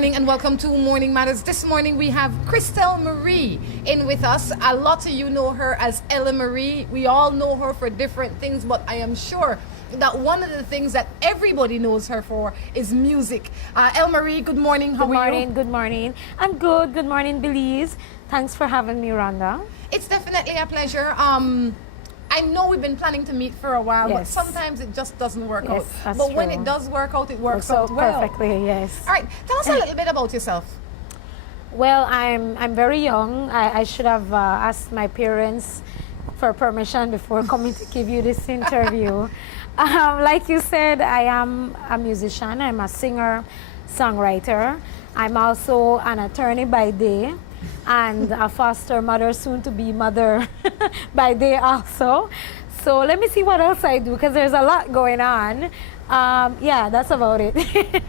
morning and welcome to Morning Matters. This morning we have Crystal Marie in with us. A lot of you know her as Ella Marie. We all know her for different things, but I am sure that one of the things that everybody knows her for is music. Ella Marie, good morning. How are you? Good morning. I'm good. Good morning, Belize. Thanks for having me, Rhonda. It's definitely a pleasure. I know we've been planning to meet for a while, but sometimes it just doesn't work out. But when it does work out, it works out well. Perfectly, yes. All right, tell us a little bit about yourself. Well, I'm very young. I should have asked my parents for permission before coming to give you this interview. Like you said, I am a musician. I'm a singer, songwriter. I'm also an attorney by day and a foster mother, soon to be mother by day also. So let me see what else I do, because there's a lot going on. Yeah, that's about it.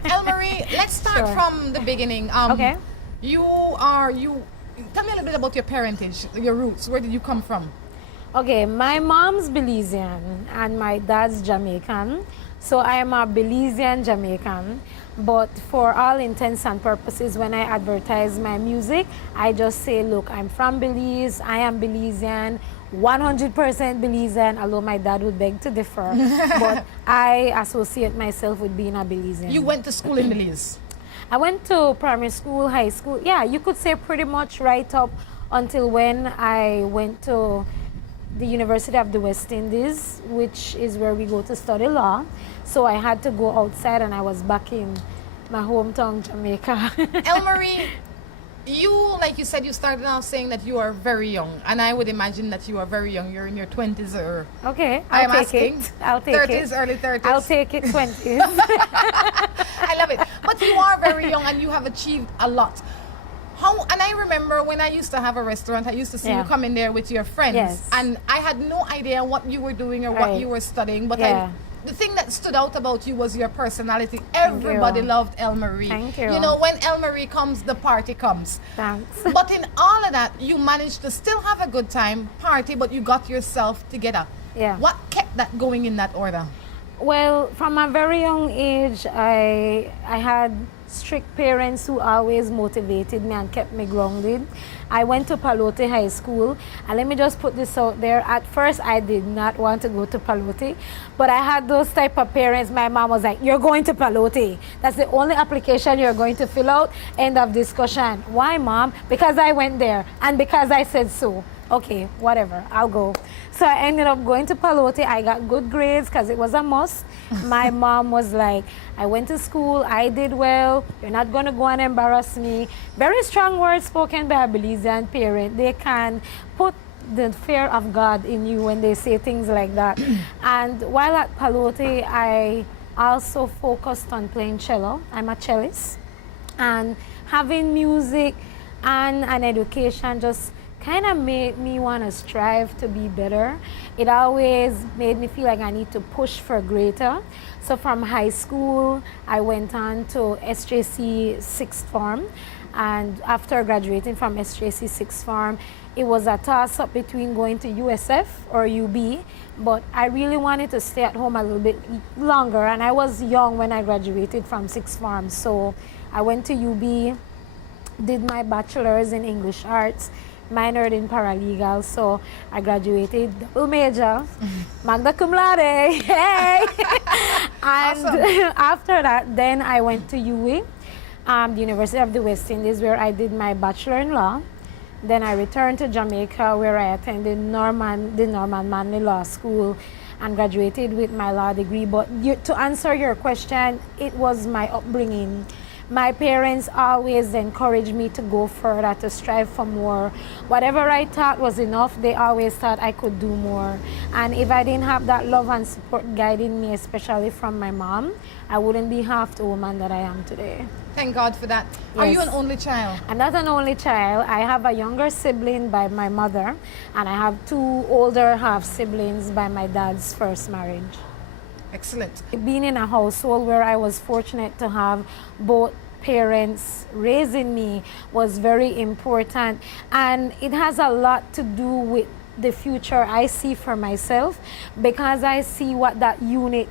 Ella Marie, let's start from the beginning. Okay. Tell me a little bit about your parentage, your roots. Where did you come from? Okay, my mom's Belizean and my dad's Jamaican. So I am a Belizean Jamaican. But for all intents and purposes, when I advertise my music, I just say, look, I'm from Belize, I am Belizean, 100% Belizean, although my dad would beg to differ. But I associate myself with being a Belizean. You went to school in Belize? I went to primary school, high school. Yeah, you could say pretty much right up until when I went to the University of the West Indies, which is where we go to study law. So I had to go outside and I was back in my hometown, Jamaica. Ella Marie, like you said, you started off saying that you are very young. And I would imagine that you are very young. You're in your 20s or... Okay, I'll take it. 30s, early 30s. I'll take it, 20s. I love it. But you are very young and you have achieved a lot. And I remember when I used to have a restaurant, I used to see you come in there with your friends. Yes. And I had no idea what you were doing or what you were studying. But the thing that stood out about you was your personality. Everybody loved Ella Marie. Thank you. You know, when Ella Marie comes, the party comes. Thanks. But in all of that, you managed to still have a good time, party, but you got yourself together. Yeah. What kept that going in that order? Well, from a very young age, I had strict parents who always motivated me and kept me grounded. I went to Palote High School, and let me just put this out there. At first, I did not want to go to Palote, but I had those type of parents. My mom was like, you're going to Palote. That's the only application you're going to fill out. End of discussion. Why, Mom? Because I went there, and because I said so. Okay, whatever, I'll go. So I ended up going to Palote. I got good grades because it was a must. My mom was like, I went to school, I did well, you're not going to go and embarrass me. Very strong words spoken by a Belizean parent. They can put the fear of God in you when they say things like that. And while at Palote, I also focused on playing cello. I'm a cellist. And having music and an education just kind of made me want to strive to be better. It always made me feel like I need to push for greater. So from high school, I went on to SJC sixth form. And after graduating from SJC sixth form, it was a toss-up between going to USF or UB. But I really wanted to stay at home a little bit longer. And I was young when I graduated from sixth form. So I went to UB, did my bachelor's in English arts, minored in paralegal, so I graduated double major, magna cum laude, hey! And after that, then I went to UWI, the University of the West Indies, where I did my bachelor in law. Then I returned to Jamaica, where I attended the Norman Manley Law School and graduated with my law degree. But to answer your question, it was my upbringing. My parents always encouraged me to go further, to strive for more. Whatever I thought was enough, they always thought I could do more. And if I didn't have that love and support guiding me, especially from my mom, I wouldn't be half the woman that I am today. Thank God for that. Yes. Are you an only child? I'm not an only child. I have a younger sibling by my mother, and I have two older half-siblings by my dad's first marriage. Excellent. Being in a household where I was fortunate to have both parents raising me was very important, and it has a lot to do with the future I see for myself, because I see what that unit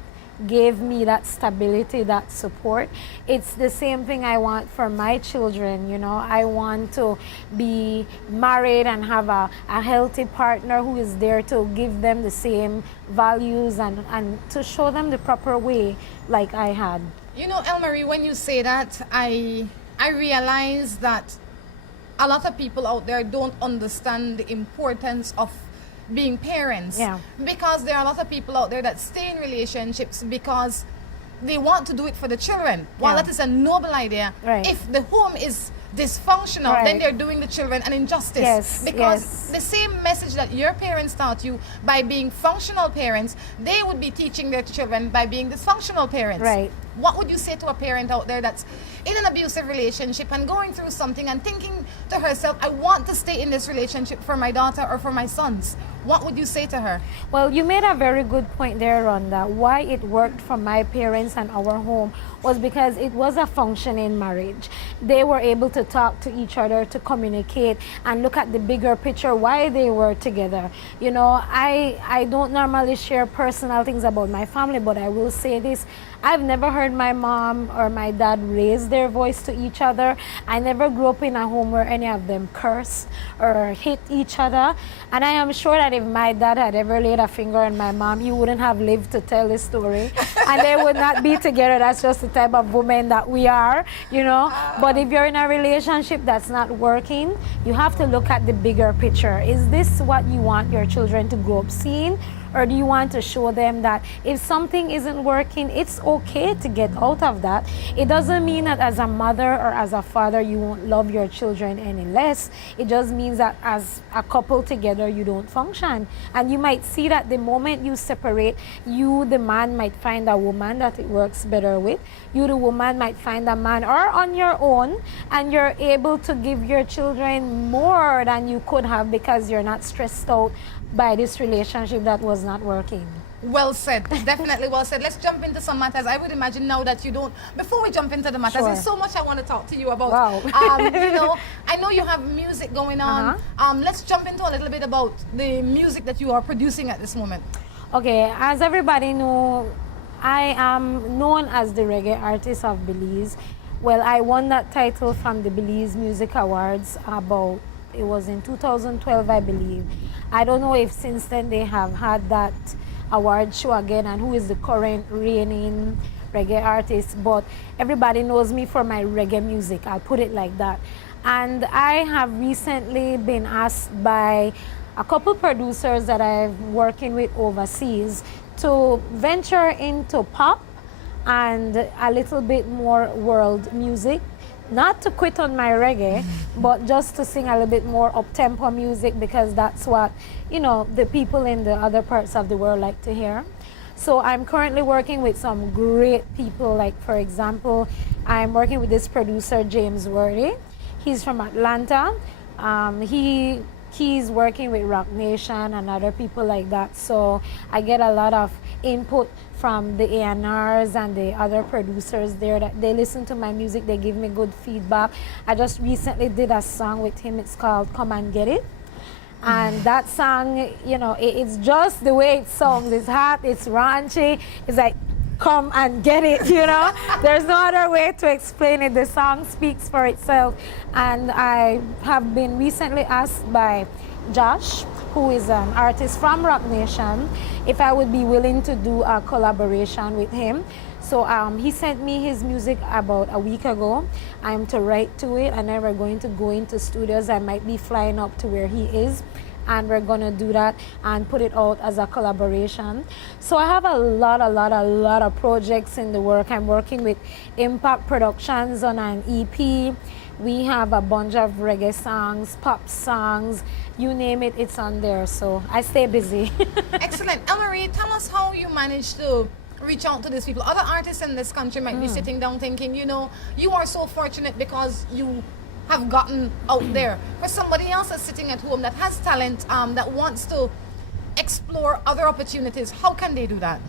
gave me that stability, that support. It's the same thing I want for my children, you know. I want to be married and have a healthy partner who is there to give them the same values and to show them the proper way like I had. You know, Elmarie, when you say that, I realize that a lot of people out there don't understand the importance of being parents. Yeah. Because there are a lot of people out there that stay in relationships because they want to do it for the children. While Yeah. that is a noble idea, Right. if the home is dysfunctional, Right. then they're doing the children an injustice. Yes, Because yes. the same message that your parents taught you by being functional parents, they would be teaching their children by being dysfunctional parents. Right. What would you say to a parent out there that's in an abusive relationship and going through something and thinking to herself, I want to stay in this relationship for my daughter or for my sons? What would you say to her? Well, you made a very good point there, Rhonda. Why it worked for my parents and our home was because it was a functioning marriage. They were able to talk to each other, to communicate, and look at the bigger picture, why they were together. You know, I don't normally share personal things about my family, but I will say this. I've never heard my mom or my dad raise their voice to each other. I never grew up in a home where any of them cursed or hit each other. And I am sure that if my dad had ever laid a finger on my mom, he wouldn't have lived to tell the story. And they would not be together. That's just the type of woman that we are, you know. But if you're in a relationship that's not working, you have to look at the bigger picture. Is this what you want your children to grow up seeing? Or do you want to show them that if something isn't working, it's okay to get out of that? It doesn't mean that as a mother or as a father, you won't love your children any less. It just means that as a couple together, you don't function. And you might see that the moment you separate, you, the man, might find a woman that it works better with. You, the woman, might find a man or on your own, and you're able to give your children more than you could have because you're not stressed out by this relationship that was not working. Well said. Definitely well said. Let's jump into some matters. I would imagine now that you don't, before we jump into the matters, Sure. there's so much I want to talk to you about. Wow. You know, I know you have music going on. Let's jump into a little bit about the music that you are producing at this moment. Okay, as everybody know, I am known as the reggae artist of Belize. Well, I won that title from the Belize Music Awards about, it was in 2012, I believe. I don't know if since then they have had that award show again and who is the current reigning reggae artist, but everybody knows me for my reggae music, I'll put it like that. And I have recently been asked by a couple producers that I'm working with overseas to venture into pop and a little bit more world music. Not to quit on my reggae, but just to sing a little bit more up-tempo music because that's what, you know, the people in the other parts of the world like to hear. So I'm currently working with some great people, like for example, I'm working with this producer, James Worthy. He's from Atlanta. He's working with Rock Nation and other people like that. So I get a lot of input from the A&Rs and the other producers there that they listen to my music, they give me good feedback. I just recently did a song with him, it's called Come and Get It. And that song, you know, it's just the way it sounds. It's hot, it's raunchy, it's like, come and get it, you know? There's no other way to explain it. The song speaks for itself. And I have been recently asked by Josh, who is an artist from Rock Nation, if I would be willing to do a collaboration with him. So he sent me his music about a week ago. I'm to write to it, and then we're going to go into studios. I might be flying up to where he is, and we're gonna do that and put it out as a collaboration. So I have a lot of projects in the work. I'm working with Impact Productions on an EP. We have a bunch of reggae songs, pop songs, you name it, it's on there. So I stay busy. Excellent. Elmarie, tell us how you managed to reach out to these people. Other artists in this country might be sitting down thinking, you know, you are so fortunate because you have gotten out there. For somebody else that's sitting at home that has talent, that wants to explore other opportunities, how can they do that?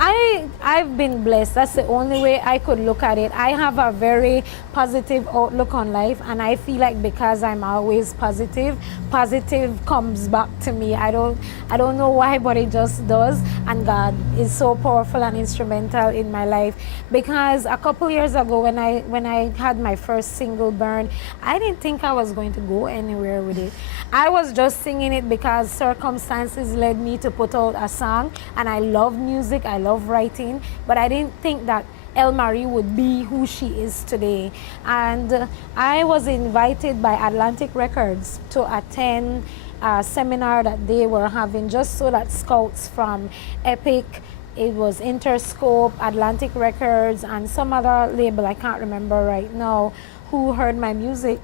I've been blessed. That's the only way I could look at it. I have a very positive outlook on life, and I feel like because I'm always positive, positive comes back to me. I don't know why, but it just does. And God is so powerful and instrumental in my life. Because a couple years ago, when I had my first single, Burn, I didn't think I was going to go anywhere with it. I was just singing it because circumstances led me to put out a song, and I love music, I love writing, but I didn't think that Elle Marie would be who she is today. And I was invited by Atlantic Records to attend a seminar that they were having, just so that scouts from Epic, it was Interscope, Atlantic Records, and some other label I can't remember right now, who heard my music.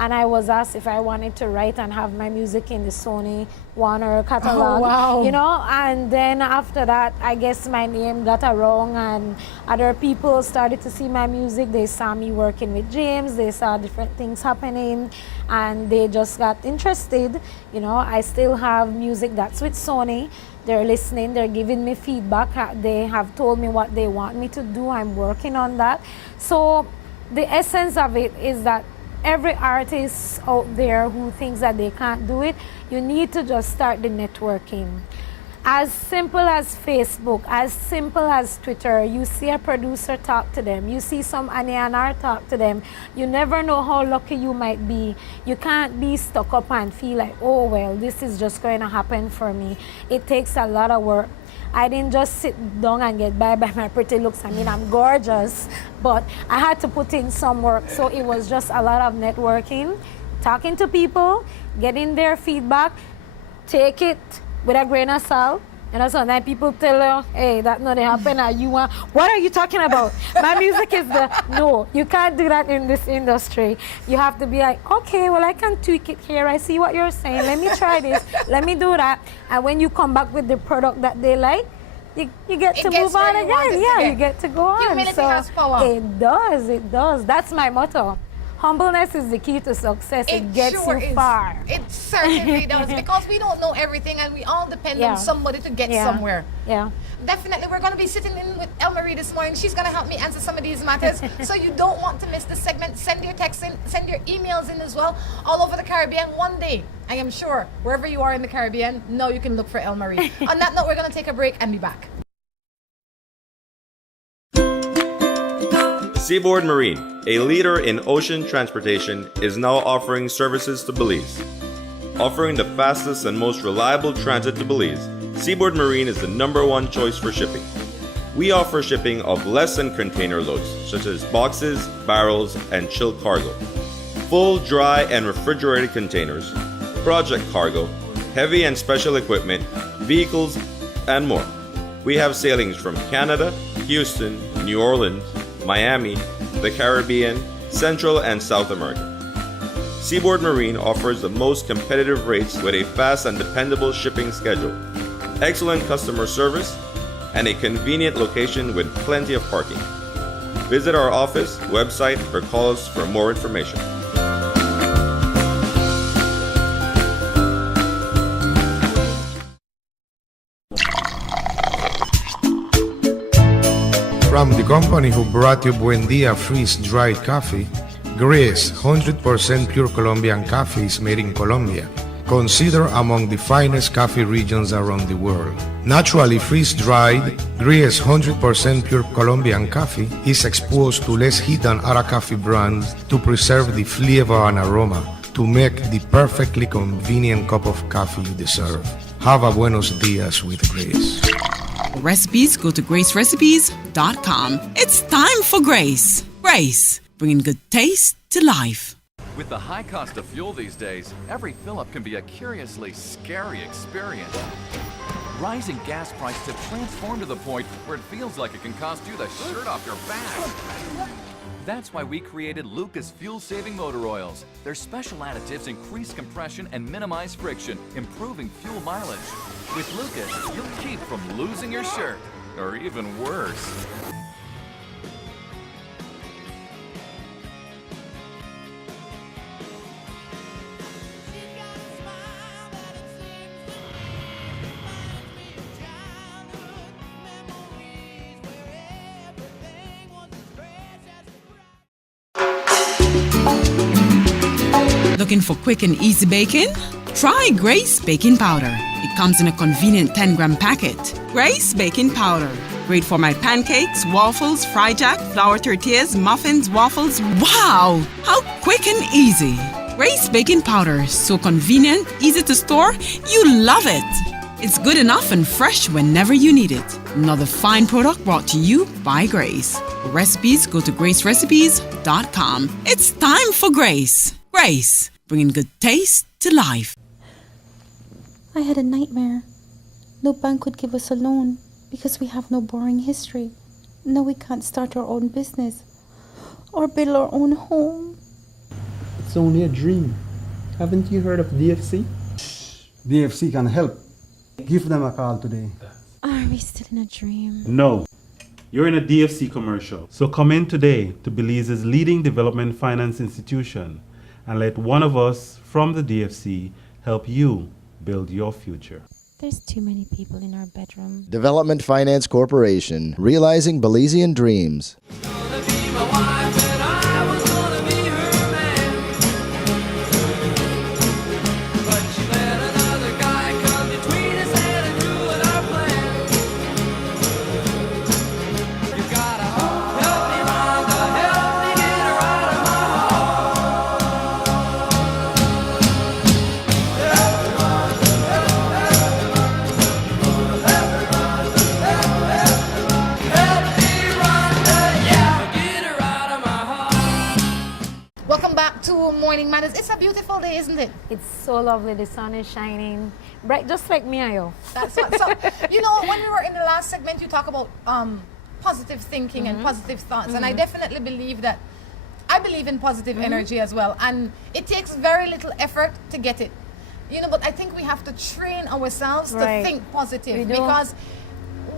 And I was asked if I wanted to write and have my music in the Sony Warner catalog. Oh, wow. You know, and then after that, I guess my name got around, and other people started to see my music. They saw me working with James, they saw different things happening, and they just got interested. You know, I still have music that's with Sony. They're listening, they're giving me feedback. They have told me what they want me to do. I'm working on that. So the essence of it is that every artist out there who thinks that they can't do it, you need to just start the networking. As simple as Facebook, as simple as Twitter, you see a producer, talk to them. You see some A&R, talk to them. You never know how lucky you might be. You can't be stuck up and feel like, oh, well, this is just going to happen for me. It takes a lot of work. I didn't just sit down and get by my pretty looks. I mean, I'm gorgeous, but I had to put in some work. So it was just a lot of networking, talking to people, getting their feedback, take it with a grain of salt. You know, sometimes people tell you, hey, that not happen, and you want, what are you talking about? My music is no, you can't do that in this industry. You have to be like, okay, well, I can tweak it here. I see what you're saying. Let me try this. Let me do that. And when you come back with the product that they like, you get to move on again. Yeah, you get to go on. Humility has power. It does. That's my motto. Humbleness is the key to success. It gets sure you is. far. It certainly does, because we don't know everything, and we all depend on somebody to get somewhere. Yeah. Definitely, we're going to be sitting in with Elle Marie this morning. She's going to help me answer some of these matters. So you don't want to miss this segment. Send your texts in, send your emails in as well, all over the Caribbean. One day, I am sure, wherever you are in the Caribbean, now you can look for Elle Marie. On that note, we're going to take a break and be back. Seaboard Marine, a leader in ocean transportation, is now offering services to Belize. Offering the fastest and most reliable transit to Belize, Seaboard Marine is the #1 choice for shipping. We offer shipping of less than container loads, such as boxes, barrels, and chilled cargo, full, dry, and refrigerated containers, project cargo, heavy and special equipment, vehicles, and more. We have sailings from Canada, Houston, New Orleans, Miami, the Caribbean, Central and South America. Seaboard Marine offers the most competitive rates with a fast and dependable shipping schedule, excellent customer service, and a convenient location with plenty of parking. Visit our office, website, or call us for more information. From the company who brought you Buendia freeze-dried coffee, Gris 100% pure Colombian coffee is made in Colombia, considered among the finest coffee regions around the world. Naturally freeze-dried, Gris 100% pure Colombian coffee is exposed to less heat than other coffee brands to preserve the flavor and aroma to make the perfectly convenient cup of coffee you deserve. Have a buenos dias with Grace. Recipes, go to gracerecipes.com. It's time for Grace. Grace, bringing good taste to life. With the high cost of fuel these days, every fill-up can be a curiously scary experience. Rising gas prices have transformed to the point where it feels like it can cost you the shirt off your back. That's why we created Lucas fuel-saving motor oils. Their special additives increase compression and minimize friction, improving fuel mileage. With Lucas, you'll keep from losing your shirt, or even worse. Looking for quick and easy baking? Try Grace Baking Powder. It comes in a convenient 10-gram packet. Grace Baking Powder. Great for my pancakes, waffles, fry jack, flour tortillas, muffins, waffles. Wow! How quick and easy. Grace Baking Powder. So convenient, easy to store. You love it. It's good enough and fresh whenever you need it. Another fine product brought to you by Grace. For recipes, go to gracerecipes.com. It's time for Grace. Grace, bringing good taste to life. I had a nightmare. No bank would give us a loan because we have no borrowing history. Now we can't start our own business or build our own home. It's only a dream. Haven't you heard of DFC? DFC can help. Give them a call today. Are we still in a dream? No. You're in a DFC commercial. So come in today to Belize's leading development finance institution and let one of us from the DFC help you build your future. There's too many people in our bedroom. Development Finance Corporation, realizing Belizean dreams. Morning Matters. It's a beautiful day, isn't it? It's so lovely. The sun is shining bright, just like me and you. That's what. So, you know, when we were in the last segment, you talk about positive thinking and positive thoughts, and I definitely believe that. I believe in positive energy as well, and it takes very little effort to get it. You know, but I think we have to train ourselves to think positive because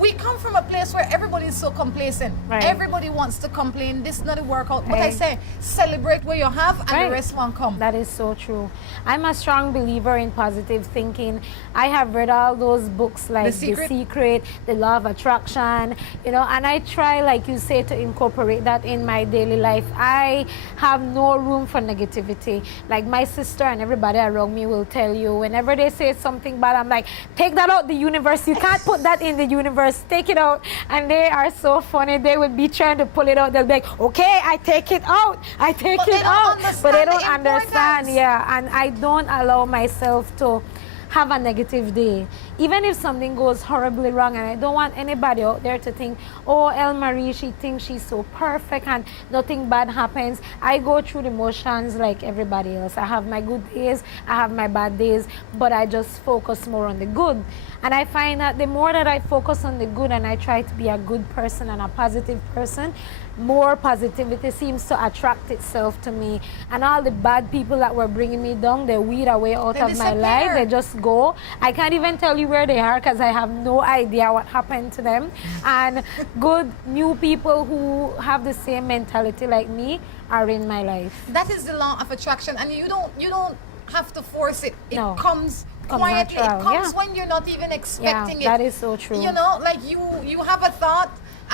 we come from a place where everybody is so complacent. Everybody wants to complain, this not a workout. But I say, celebrate what you have and the rest won't come. That is so true. I'm a strong believer in positive thinking. I have read all those books like The Secret, The Law of Attraction, you know, and I try, like you say, to incorporate that in my daily life. I have no room for negativity. Like my sister and everybody around me will tell you, whenever they say something bad, I'm like, take that out the universe. You can't put that in the universe. Take it out. And they are so funny. They would be trying to pull it out. They'll be like, okay, I take it out. I take it out. But they don't understand. Yeah. And I don't allow myself to have a negative day. Even if something goes horribly wrong, and I don't want anybody out there to think, oh, El Marie, she thinks she's so perfect and nothing bad happens. I go through the motions like everybody else. I have my good days, I have my bad days, but I just focus more on the good. And I find that the more that I focus on the good and I try to be a good person and a positive person, more positivity seems to attract itself to me. And all the bad people that were bringing me down, they weed away out of my life. They just go. I can't even tell you where they are because I have no idea what happened to them. And good new people who have the same mentality like me are in my life. That is the law of attraction, and you don't have to force it. It comes quietly. Natural. It comes when you're not even expecting it. That is so true. You know, like you have a thought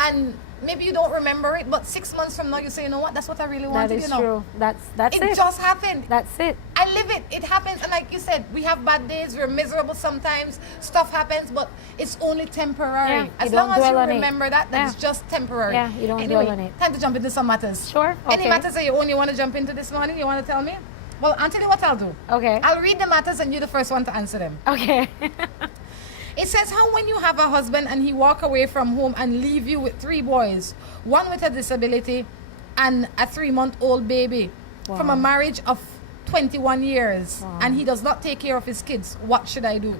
and maybe you don't remember it, but 6 months from now you say, you know what, that's what I really wanted. That is you know? true. That's it. It just happened. That's it. I live it. It happens, and like you said, we have bad days. We're miserable sometimes. Stuff happens, but it's only temporary. Yeah, as long as you remember that it's just temporary. Yeah, you don't dwell on it. Time to jump into some matters. Sure. Okay. Any matters that you only want to jump into this morning? You want to tell me? Well, I'll tell you what I'll do. Okay. I'll read the matters, and you're the first one to answer them. Okay. It says, how when you have a husband and he walk away from home and leave you with 3 boys, one with a disability and a 3-month-old baby from a marriage of 21 years, and he does not take care of his kids, what should I do?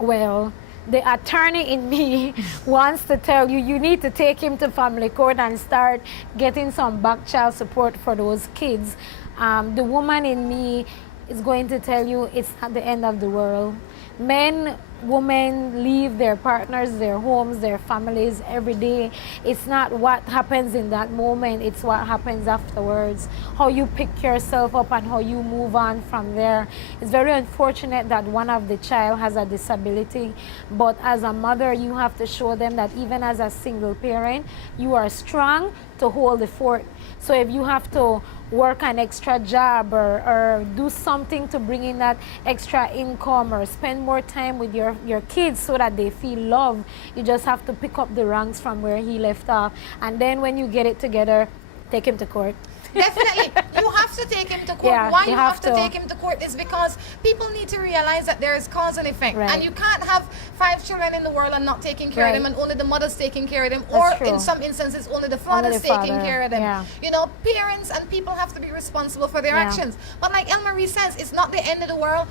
Well, the attorney in me wants to tell you, you need to take him to family court and start getting some back child support for those kids. The woman in me is going to tell you it's not the end of the world. Men women leave their partners, their homes, their families every day. It's not what happens in that moment, it's what happens afterwards. How you pick yourself up and how you move on from there. It's very unfortunate that one of the child has a disability, but as a mother, you have to show them that even as a single parent, you are strong to hold the fort. So if you have to work an extra job or do something to bring in that extra income or spend more time with your kids so that they feel love, you just have to pick up the rungs from where he left off. And then when you get it together, take him to court. Definitely. You have to take him to court. Yeah, Why you have to take him to court is because people need to realize that there is cause and effect. Right. And you can't have 5 children in the world and not taking care of them, and only the mother's taking care of them. That's or true. in some instances, only the father's the taking father, care of them. yeah. You know, parents and people have to be responsible for their Yeah. actions. But like Elmarie says, it's not the end of the world.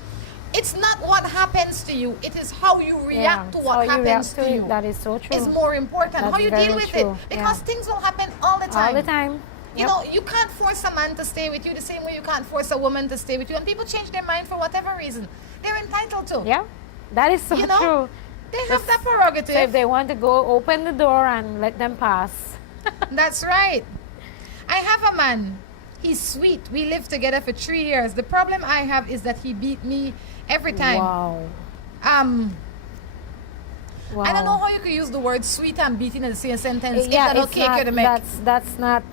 It's not what happens to you. It is how you react to what happens to you. That is so true. It's more important. That's how you deal very with true. it. Because Yeah. things will happen all the time. All the time. You know, you can't force a man to stay with you the same way you can't force a woman to stay with you. And people change their mind for whatever reason. They're entitled to. Yeah, that is so You know, true. They have that prerogative. So if they want to go, open the door and let them pass. That's right. I have a man. He's sweet. We lived together for 3 years. The problem I have is that he beat me every time. Wow. Wow. I don't know how you could use the word sweet and beating in the same sentence. Yeah, that'll it's kick not, you to make. that's not,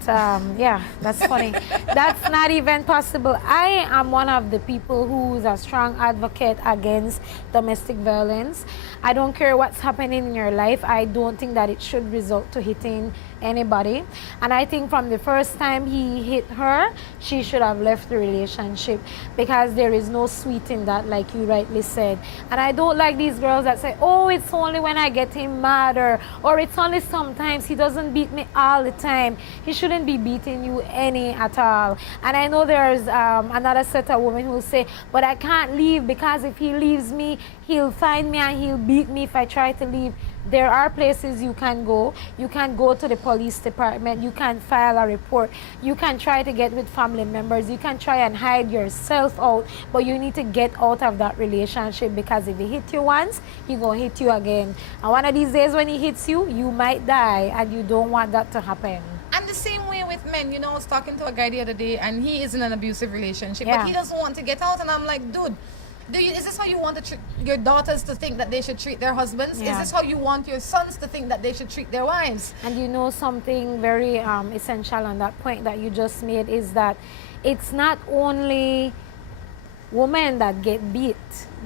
yeah, that's funny. That's not even possible. I am one of the people who's a strong advocate against domestic violence. I don't care what's happening in your life. I don't think that it should result to hitting anybody. And I think from the first time he hit her, she should have left the relationship, because there is no sweet in that, like you rightly said. And I don't like these girls that say, oh, it's only when I get him mad, or it's only sometimes, he doesn't beat me all the time. He shouldn't be beating you any at all. And I know there's another set of women who say, but I can't leave because if he leaves me, he'll find me and he'll beat me if I try to leave. There are places you can go. You can go to the police department. You can file a report. You can try to get with family members. You can try and hide yourself out, but you need to get out of that relationship, because if he hit you once, he gonna hit you again. And one of these days when he hits you, you might die, and you don't want that to happen. And the same way with men. You know, I was talking to a guy the other day, and he is in an abusive relationship, Yeah. but he doesn't want to get out. And I'm like, dude, is this how you want to treat your daughters to think that they should treat their husbands? Yeah. Is this how you want your sons to think that they should treat their wives? And you know something very essential on that point that you just made is that it's not only women that get beat.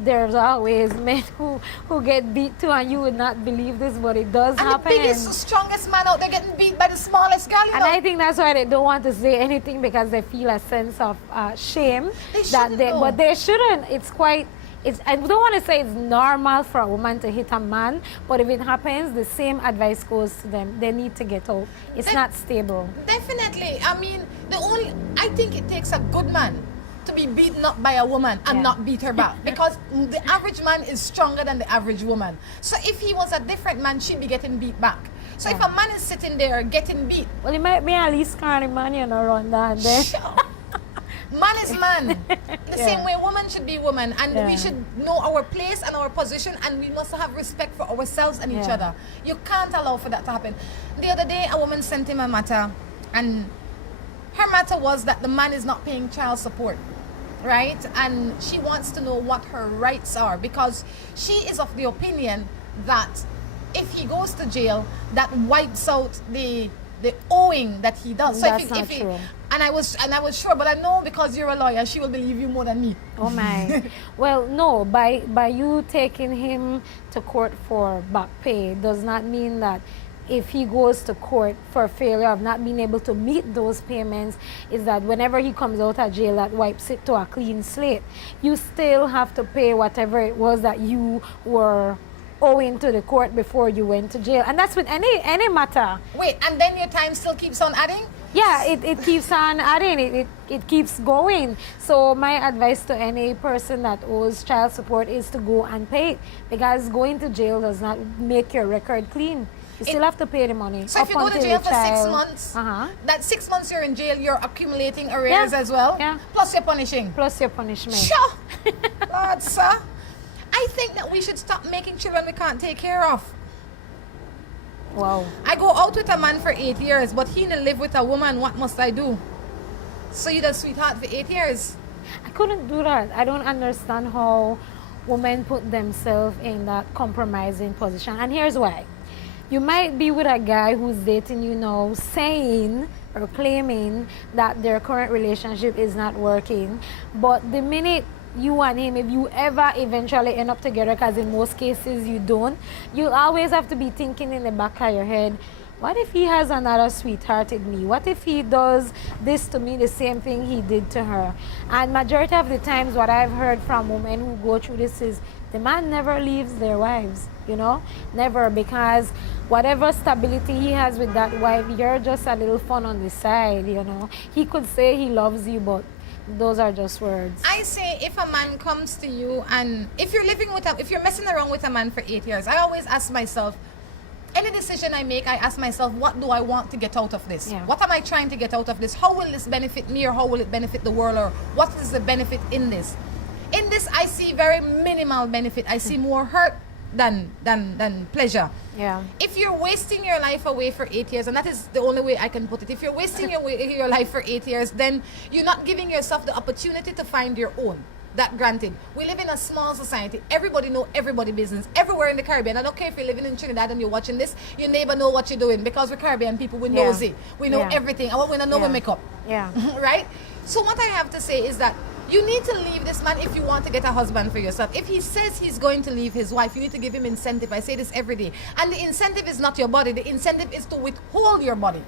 There's always men who get beat too, and you would not believe this, but it does And happen. the biggest, strongest man out there getting beat by the smallest girl, you And know? I think that's why they don't want to say anything, because they feel a sense of shame. They shouldn't, though. But they shouldn't. I don't want to say it's normal for a woman to hit a man, but if it happens, the same advice goes to them. They need to get out. It's not stable. Definitely. I mean, I think it takes a good man to be beaten up by a woman and not beat her back, because the average man is stronger than the average woman. So if he was a different man, she'd be getting beat back. So if a man is sitting there getting beat, well, it might be at least kind of man, you know, Rhonda, and then man is man. The same way woman should be woman, and we should know our place and our position, and we must have respect for ourselves and each other. You can't allow for that to happen. The other day, a woman sent him a matter, and her matter was that the man is not paying child support, right? And she wants to know what her rights are, because she is of the opinion that if he goes to jail, that wipes out the owing that he does. So That's if not he, true. And I was sure, but I know because you're a lawyer, she will believe you more than me. Oh my. Well, no, by you taking him to court for back pay does not mean that if he goes to court for failure of not being able to meet those payments, is that whenever he comes out of jail, that wipes it to a clean slate. You still have to pay whatever it was that you were owing to the court before you went to jail. And that's with any matter. Wait, and then your time still keeps on adding? Yeah, it keeps on adding. It keeps going. So my advice to any person that owes child support is to go and pay it, because going to jail does not make your record clean. You still have to pay the money. So if you go to jail for 6 months, that 6 months you're in jail, you're accumulating arrears as well? Yeah. Plus you're punishing? Plus your punishment. Sure. Lord, sir. I think that we should stop making children we can't take care of. Wow. I go out with a man for 8 years, but he didn't live with a woman. What must I do? So you the sweetheart for 8 years. I couldn't do that. I don't understand how women put themselves in that compromising position. And here's why. You might be with a guy who's dating you now, saying or claiming that their current relationship is not working. But the minute you and him, if you ever eventually end up together, because in most cases you don't, you'll always have to be thinking in the back of your head, what if he has another sweethearted me? What if he does this to me, the same thing he did to her? And majority of the times what I've heard from women who go through this is the man never leaves their wives, you know? Never, because whatever stability he has with that wife, you're just a little fun on the side, you know? He could say he loves you, but those are just words. I say if a man comes to you and if you're messing around with a man for 8 years, I always ask myself, any decision I make, I ask myself, what do I want to get out of this? Yeah. What am I trying to get out of this? How will this benefit me, or how will it benefit the world, or what is the benefit in this? In this, I see very minimal benefit. I see more hurt than pleasure. Yeah. If you're wasting your life away for 8 years, and that is the only way I can put it, if you're wasting your life for 8 years, then you're not giving yourself the opportunity to find your own. That granted, we live in a small society. Everybody know everybody business everywhere in the Caribbean. I don't care if you're living in Trinidad and you're watching this, your neighbor know what you're doing, because we're Caribbean people, we nosy. We know everything. And we don't know we make up. Yeah. Right? So what I have to say is that you need to leave this man if you want to get a husband for yourself. If he says he's going to leave his wife, you need to give him incentive. I say this every day. And the incentive is not your body. The incentive is to withhold your body.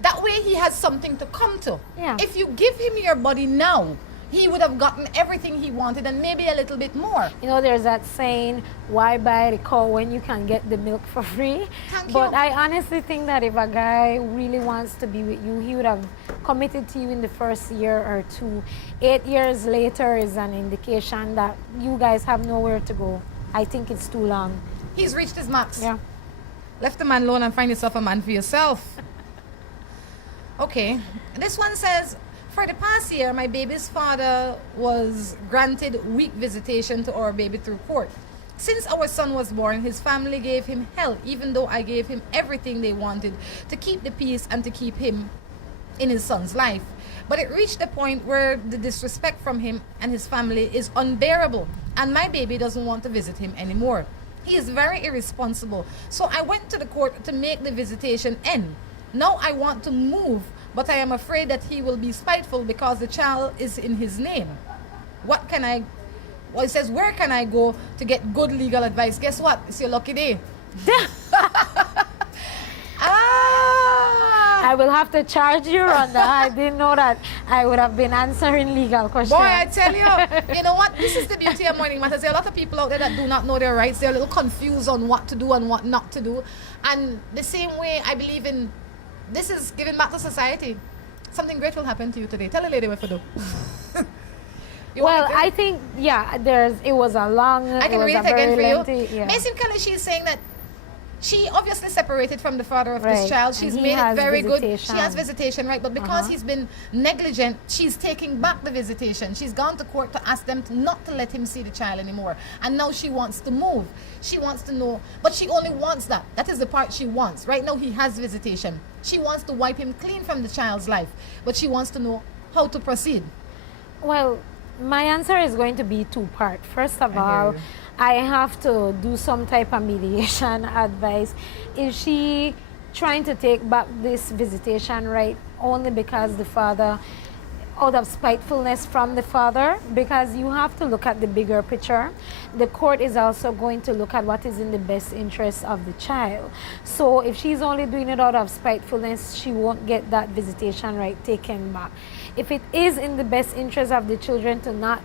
That way he has something to come to. Yeah. If you give him your body now, he would have gotten everything he wanted and maybe a little bit more. You know, there's that saying, why buy the cow when you can get the milk for free? But you. I honestly think that if a guy really wants to be with you, he would have committed to you in the first year or two. 8 years later is an indication that you guys have nowhere to go. I think it's too long. He's reached his max. Yeah. Left the man alone and find yourself a man for yourself. Okay. This one says, for the past year, my baby's father was granted week visitation to our baby through court. Since our son was born, his family gave him hell, even though I gave him everything they wanted to keep the peace and to keep him in his son's life. But it reached a point where the disrespect from him and his family is unbearable, and my baby doesn't want to visit him anymore. He is very irresponsible. So I went to the court to make the visitation end. Now I want to move, but I am afraid that he will be spiteful because the child is in his name. What can I... Well, it says, where can I go to get good legal advice? Guess what? It's your lucky day. I will have to charge you, Rhonda. I didn't know that I would have been answering legal questions. Boy, I tell you, you know what? This is the beauty of Morning Matters. There are a lot of people out there that do not know their rights. They're a little confused on what to do and what not to do. And the same way I believe in, this is giving back to society. Something great will happen to you today. Tell a lady what to do. Well, I think, yeah, it was a long, I can it was read a it again very for you. lengthy, yeah. Mason Kelly, she's saying that she obviously separated from the father of this Right. child. She's And he made it has very good. She visitation. has visitation, right? But because he's been negligent, she's taking back the visitation. She's gone to court to ask them not to let him see the child anymore. And now she wants to move. She wants to know, but she only wants that. That is the part she wants. Right now he has visitation. She wants to wipe him clean from the child's life, but she wants to know how to proceed. Well, my answer is going to be two-part. First of I hear all, you. I have to do some type of mediation advice. Is she trying to take back this visitation right only because the father, out of spitefulness from the father? Because you have to look at the bigger picture. The court is also going to look at what is in the best interest of the child. So if she's only doing it out of spitefulness, she won't get that visitation right taken back. If it is in the best interest of the children to not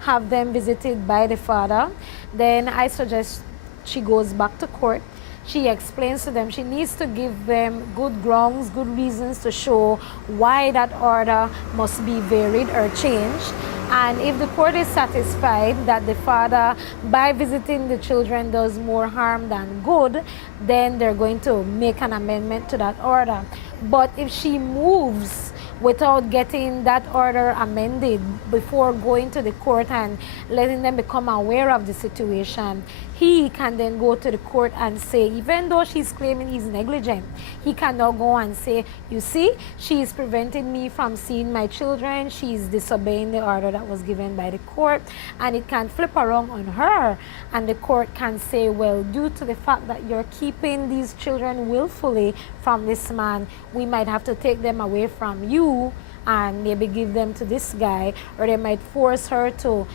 have them visited by the father, then I suggest she goes back to court. She explains to them, she needs to give them good grounds, good reasons to show why that order must be varied or changed. And if the court is satisfied that the father, by visiting the children, does more harm than good, then they're going to make an amendment to that order. But if she moves without getting that order amended before going to the court and letting them become aware of the situation, he can then go to the court and say, even though she's claiming he's negligent, he can now go and say, you see, she's preventing me from seeing my children, she's disobeying the order that was given by the court, and it can flip around on her, and the court can say, well, due to the fact that you're keeping these children willfully from this man, we might have to take them away from you and maybe give them to this guy, or they might force her to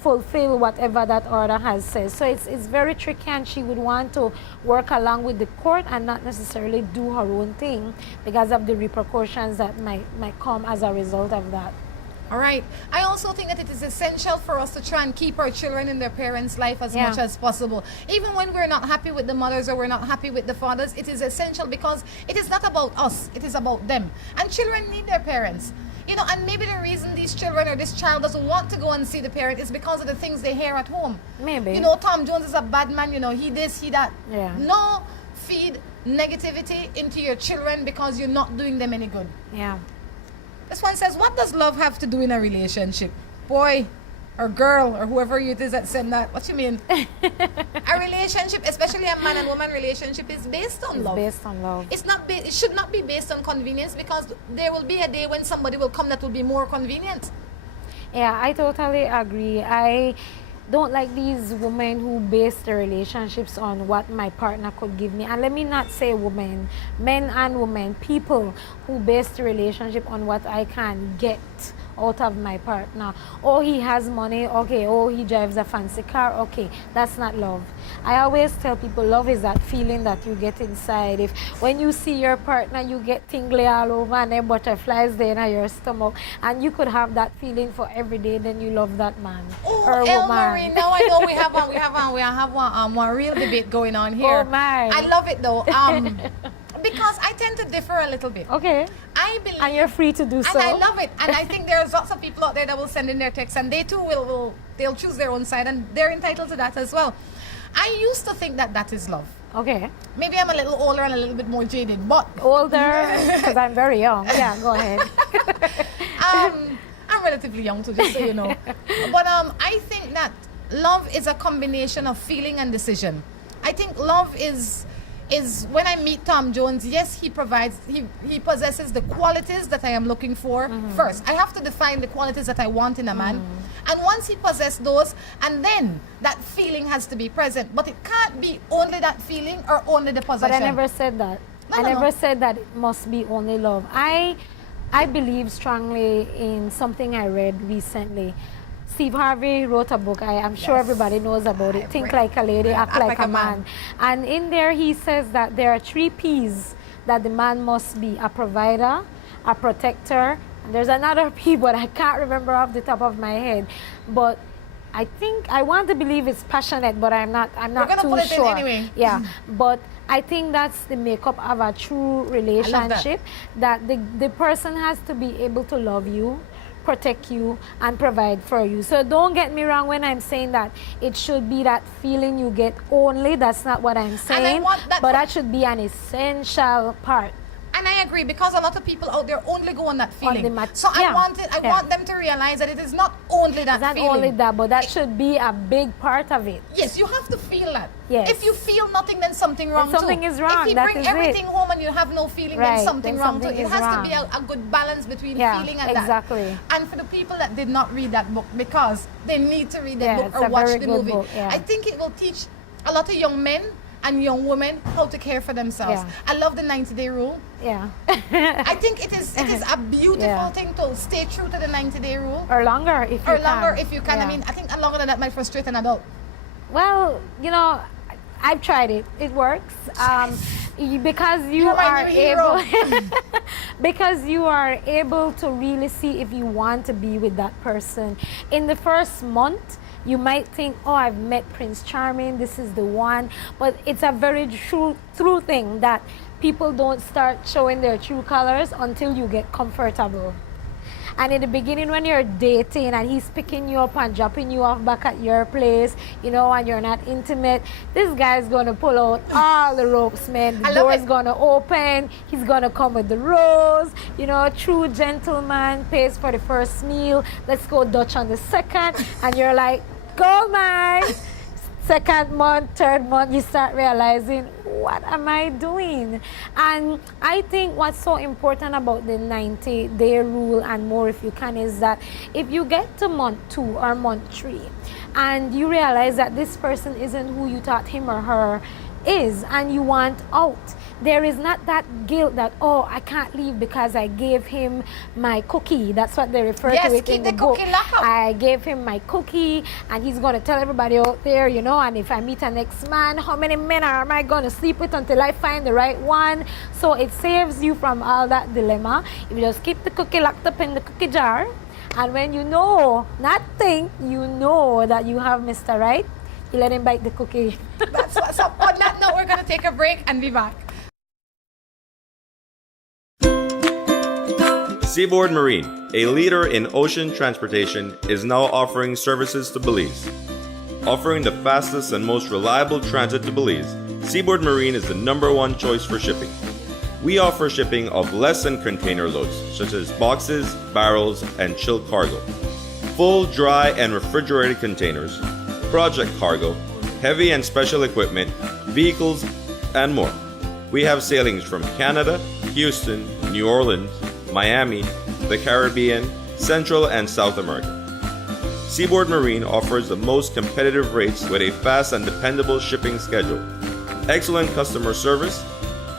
fulfill whatever that order has said. So it's very tricky, and she would want to work along with the court and not necessarily do her own thing because of the repercussions that might come as a result of that. All right. I also think that it is essential for us to try and keep our children in their parents' life as much as possible. Even when we're not happy with the mothers or we're not happy with the fathers, it is essential because it is not about us, it is about them. And children need their parents. You know, and maybe the reason these children or this child doesn't want to go and see the parent is because of the things they hear at home. Maybe. You know, Tom Jones is a bad man, you know, he this, he that. Yeah. No, feed negativity into your children because you're not doing them any good. Yeah. This one says, what does love have to do in a relationship? Boy or girl or whoever it is that said that. What you mean? A relationship, especially a man and woman relationship, is based on love. Based on love. It's not. It should not be based on convenience because there will be a day when somebody will come that will be more convenient. Yeah, I totally agree. I don't like these women who base their relationships on what my partner could give me. And let me not say women, men and women, people who base the relationship on what I can get out of my partner. Oh, he has money, okay. Oh, he drives a fancy car, okay. That's not love. I always tell people love is that feeling that you get inside. If when you see your partner, you get tingly all over and then butterflies there in your stomach, and you could have that feeling for every day, then you love that man or El woman. Marie, now I know we have one real debate going on here. Oh my. I love it though. Because I tend to differ a little bit. Okay. I believe, And you're free to do so. and I love it. And I think there's lots of people out there that will send in their texts, and they too they'll choose their own side, and they're entitled to that as well. I used to think that that is love. Okay. Maybe I'm a little older and a little bit more jaded, but Older, because I'm very young. Yeah, go ahead. I'm relatively young too, just so you know. But I think that love is a combination of feeling and decision. I think love is when I meet Tom Jones, yes, he possesses the qualities that I am looking for first. I have to define the qualities that I want in a man. And once he possesses those, and then that feeling has to be present. But it can't be only that feeling or only the possession. But I never said that. I never said that it must be only love. I believe strongly in something I read recently. Steve Harvey wrote a book. I'm sure everybody knows about it. Think like a lady, act like a man. And in there he says that there are 3 P's that the man must be: a provider, a protector, and there's another P, but I can't remember off the top of my head. But I think I want to believe it's passionate, but I'm not too put it sure. in anyway. Yeah, but I think that's the makeup of a true relationship. That the person has to be able to love you, protect you, and provide for you. So don't get me wrong when I'm saying that it should be that feeling you get only. That's not what I'm saying. But that should be an essential part. And I agree, because a lot of people out there only go on that feeling. I want them to realize that it is not only that feeling. Not only that, but that should be a big part of it. Yes, you have to feel that. Yes. If you feel nothing, then something wrong then something is wrong. If you bring everything home and you have no feeling, then something wrong too. It has to be a good balance between feeling and exactly. that. And for the people that did not read that book, because they need to read the book or watch the movie, I think it will teach a lot of young men and young women how to care for themselves. I love the 90-day rule. Yeah. I think it is a beautiful thing to stay true to the 90-day rule. Or longer if you can. I mean, I think longer than that might frustrate an adult. Well, you know, I've tried it. It works. Because you are able because you are able to really see if you want to be with that person. In the first month, you might think, oh, I've met Prince Charming, this is the one. But it's a very true thing that people don't start showing their true colors until you get comfortable. And in the beginning, when you're dating and he's picking you up and dropping you off back at your place, you know, and you're not intimate, this guy's gonna pull out all the ropes, man. The door's gonna open, he's gonna come with the rose, you know, true gentleman, pays for the first meal, let's go Dutch on the second, and you're like, gold mine. Second month, third month, you start realizing, what am I doing? And I think what's so important about the 90-day rule and more if you can is that if you get to month 2 or month 3 and you realize that this person isn't who you thought him or her is and you want out, there is not that guilt that, oh, I can't leave because I gave him my cookie. That's what they refer to it in the book. I gave him my cookie and he's going to tell everybody out there, you know, and if I meet a next man, how many men am I going to sleep with until I find the right one? So it saves you from all that dilemma. If you just keep the cookie locked up in the cookie jar, and when you know, not think, you know that you have Mr. Right, you let him bite the cookie. That's what's up. On that note, we're going to take a break and be back. Seaboard Marine, a leader in ocean transportation, is now offering services to Belize. Offering the fastest and most reliable transit to Belize, Seaboard Marine is the #1 choice for shipping. We offer shipping of less than container loads, such as boxes, barrels, and chilled cargo, full, dry, and refrigerated containers, project cargo, heavy and special equipment, vehicles, and more. We have sailings from Canada, Houston, New Orleans, Miami, the Caribbean, Central and South America. Seaboard Marine offers the most competitive rates with a fast and dependable shipping schedule, excellent customer service,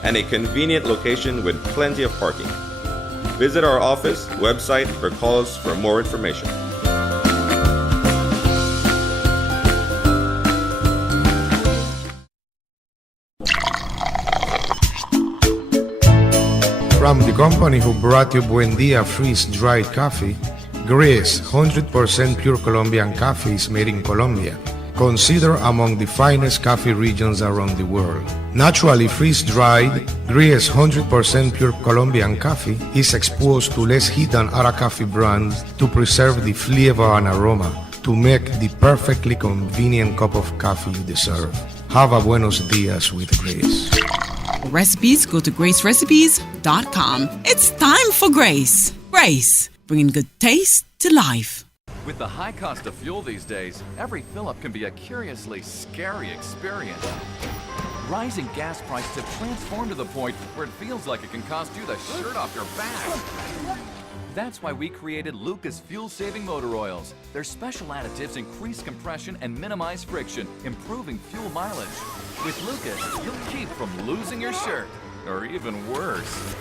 and a convenient location with plenty of parking. Visit our office, website, or call us for more information. From the company who brought you Buen Dia freeze-dried coffee, Grace 100% pure Colombian coffee is made in Colombia, considered among the finest coffee regions around the world. Naturally freeze-dried, Grace 100% pure Colombian coffee is exposed to less heat than other coffee brands to preserve the flavor and aroma to make the perfectly convenient cup of coffee you deserve. Have a buenos dias with Grace. Recipes, go to gracerecipes.com. It's time for Grace. Grace, bringing good taste to life. With the high cost of fuel these days, every fill-up can be a curiously scary experience. Rising gas prices have transformed to the point where it feels like it can cost you the shirt off your back. That's why we created Lucas fuel-saving motor oils. Their special additives increase compression and minimize friction, improving fuel mileage. With Lucas, you'll keep from losing your shirt, or even worse.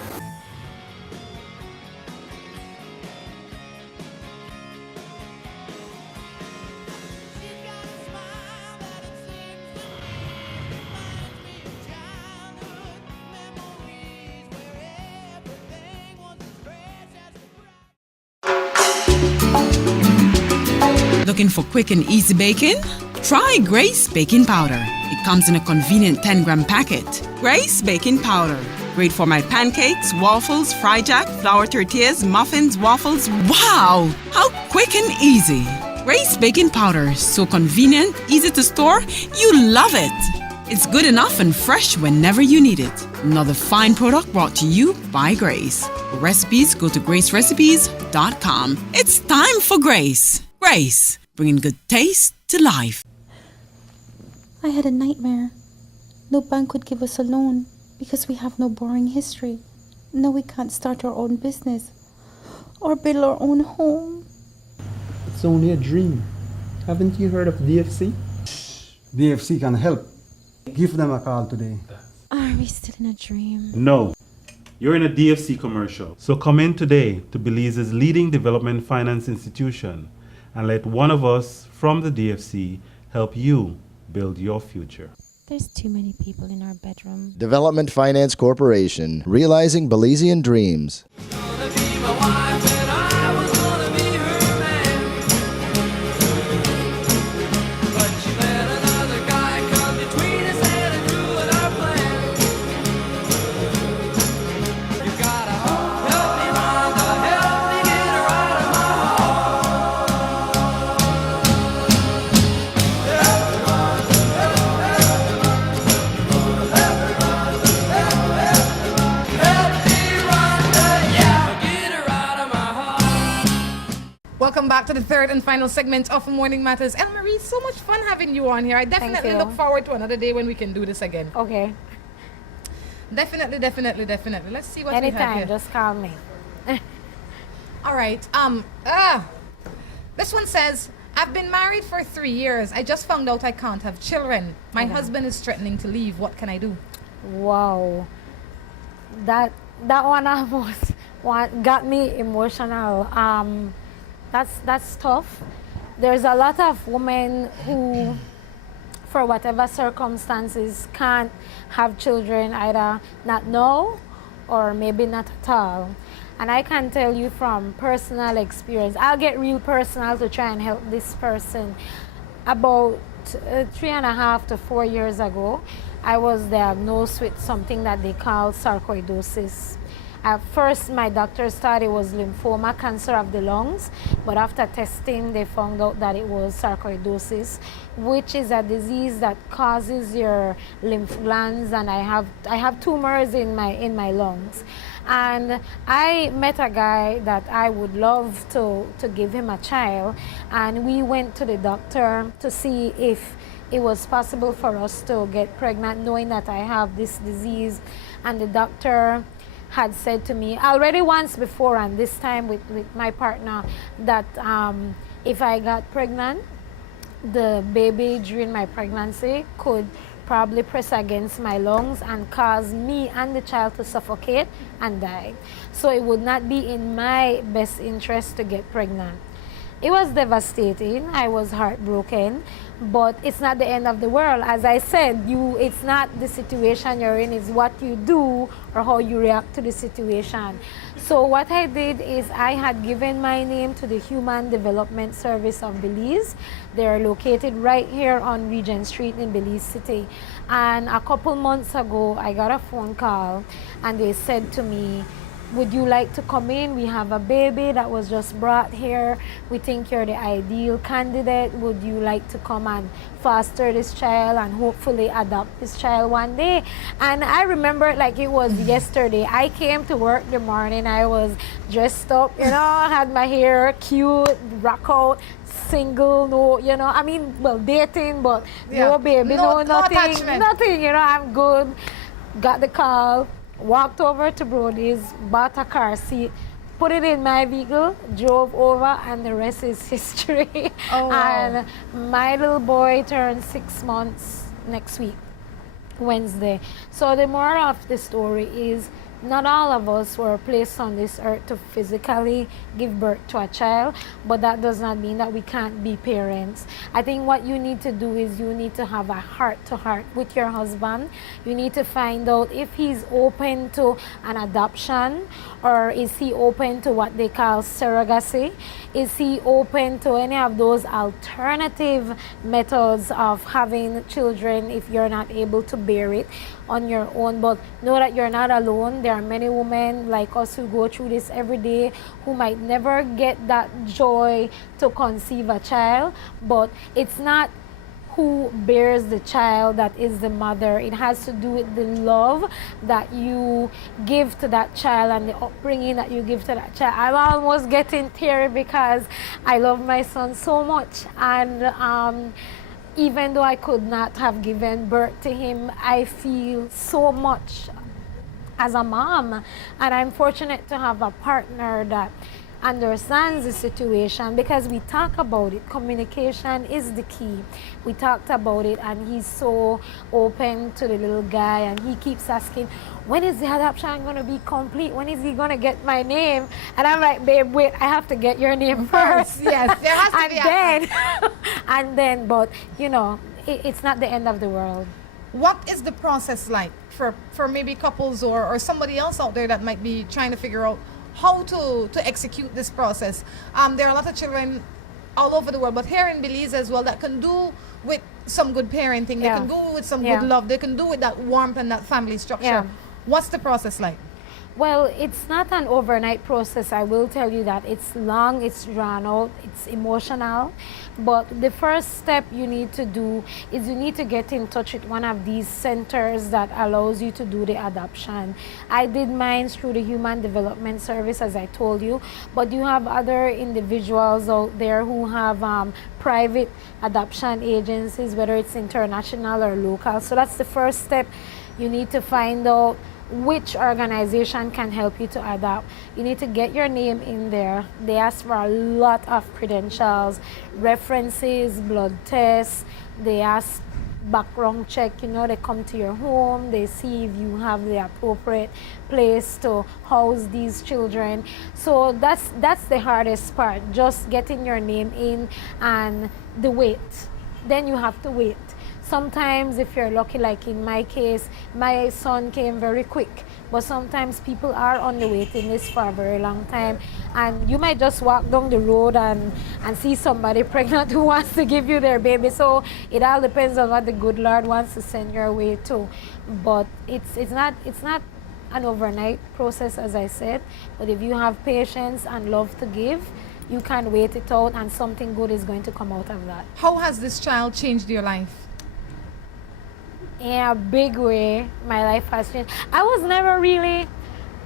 Looking for quick and easy baking? Try Grace Baking Powder. It comes in a convenient 10-gram packet. Grace Baking Powder. Great for my pancakes, waffles, fry jack, flour tortillas, muffins, waffles. Wow! How quick and easy. Grace Baking Powder. So convenient, easy to store. You love it. It's good enough and fresh whenever you need it. Another fine product brought to you by Grace. For recipes, go to gracerecipes.com. It's time for Grace. Grace, bringing good taste to life. I had a nightmare. No bank would give us a loan because we have no borrowing history. No, we can't start our own business or build our own home. It's only a dream. Haven't you heard of DFC? DFC can help. Give them a call today. Are we still in a dream? No. You're in a DFC commercial. So come in today to Belize's leading development finance institution and let one of us from the DFC help you build your future. There's too many people in our bedroom. Development Finance Corporation, realizing Belizean dreams. back to the third and final segment of Morning Matters. Elmarie, so much fun having you on here. I definitely you. look forward to another day when we can do this again. Okay. Definitely. Let's see what we have Anytime, here. just call me. All right. This one says, I've been married for 3 years. I just found out I can't have children. My husband is threatening to leave. What can I do? Wow. That one almost got me emotional. That's tough. There's a lot of women who, for whatever circumstances, can't have children, either not now or maybe not at all. And I can tell you from personal experience, I'll get real personal to try and help this person. About 3.5 to 4 years ago, I was diagnosed with something that they call sarcoidosis. At first, my doctors thought it was lymphoma, cancer of the lungs, but after testing, they found out that it was sarcoidosis, which is a disease that causes your lymph glands, and I have tumors in my lungs. And I met a guy that I would love to give him a child, and we went to the doctor to see if it was possible for us to get pregnant, knowing that I have this disease. And the doctor had said to me already once before, and this time with my partner, that if I got pregnant, the baby during my pregnancy could probably press against my lungs and cause me and the child to suffocate and die. So it would not be in my best interest to get pregnant. It was devastating. I was heartbroken, but it's not the end of the world. As I said, it's not the situation you're in, it's what you do or how you react to the situation. So what I did is I had given my name to the Human Development Service of Belize. They're located right here on Regent Street in Belize City. And a couple months ago, I got a phone call and they said to me, would you like to come in? We have a baby that was just brought here. We think you're the ideal candidate. Would you like to come and foster this child and hopefully adopt this child one day? And I remember it like it was yesterday. I came to work the morning. I was dressed up, had my hair cute, rock out, single, no, dating, but no baby, nothing, I'm good. Got the call. Walked over to Brody's, bought a car seat, put it in my vehicle, drove over, and the rest is history. Oh, wow. And my little boy turns 6 months next week, Wednesday. So the moral of the story is not all of us were placed on this earth to physically give birth to a child, but that does not mean that we can't be parents. I think what you need to do is you need to have a heart-to-heart with your husband. You need to find out if he's open to an adoption, or is he open to what they call surrogacy? Is he open to any of those alternative methods of having children if you're not able to bear it on your own? But know that you're not alone. There are many women like us who go through this every day who might never get that joy to conceive a child, but it's not who bears the child that is the mother. It has to do with the love that you give to that child and the upbringing that you give to that child. I'm almost getting teary because I love my son so much, and even though I could not have given birth to him, I feel so much as a mom, and I'm fortunate to have a partner that understands the situation, because we talk about it. Communication is the key. We talked about it, and he's so open to the little guy, and he keeps asking, when is the adoption going to be complete? When is he going to get my name? And I'm like, babe, wait, I have to get your name first. Yes, there has to be and then, but it's not the end of the world. What is the process like for maybe couples or somebody else out there that might be trying to figure out how to execute this process? There are a lot of children all over the world, but here in Belize as well, that can do with some good parenting. They can do with some good love. They can do with that warmth and that family structure. What's the process like? Well, it's not an overnight process. I will tell you that. It's long, it's drawn out, it's emotional. But the first step you need to do is you need to get in touch with one of these centers that allows you to do the adoption. I did mine through the Human Development Service, as I told you, but you have other individuals out there who have private adoption agencies, whether it's international or local. So that's the first step. You need to find out which organization can help you to adopt. You need to get your name in there. They ask for a lot of credentials, references, blood tests. They ask background check. You know, they come to your home. They see if you have the appropriate place to house these children. So that's the hardest part, just getting your name in and the wait. Then you have to wait. Sometimes, if you're lucky, like in my case, my son came very quick. But sometimes people are on the waiting list for a very long time. And you might just walk down the road and see somebody pregnant who wants to give you their baby. So it all depends on what the good Lord wants to send your way to. But it's not an overnight process, as I said. But if you have patience and love to give, you can wait it out and something good is going to come out of that. How has this child changed your life? In a big way, my life has changed. I was never really